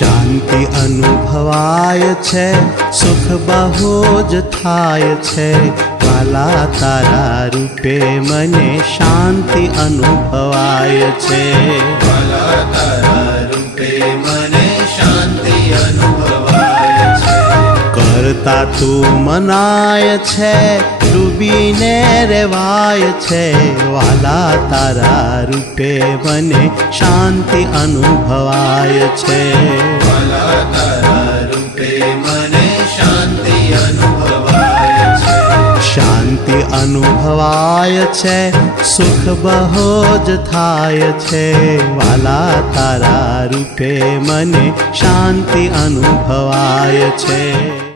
શાંતિ અનુભવાય છે, સુખ બહુ જ થાય છે, વાલા તારા રૂપે મને શાંતિ અનુભવાય છે, વાલા તારા રૂપે મને શાંતિ અનુભવાય છે. કરતા તું મનાય છે, ડૂબીને રેવાય છે, વાલા તારા રૂપે મને શાંતિ અનુભવાય છે, વાલા તારા રૂપે મને શાંતિ અનુભવાય છે. શાંતિ અનુભવાય છે, સુખ બહુ જ થાય છે, વાલા તારા રૂપે મને શાંતિ અનુભવાય છે.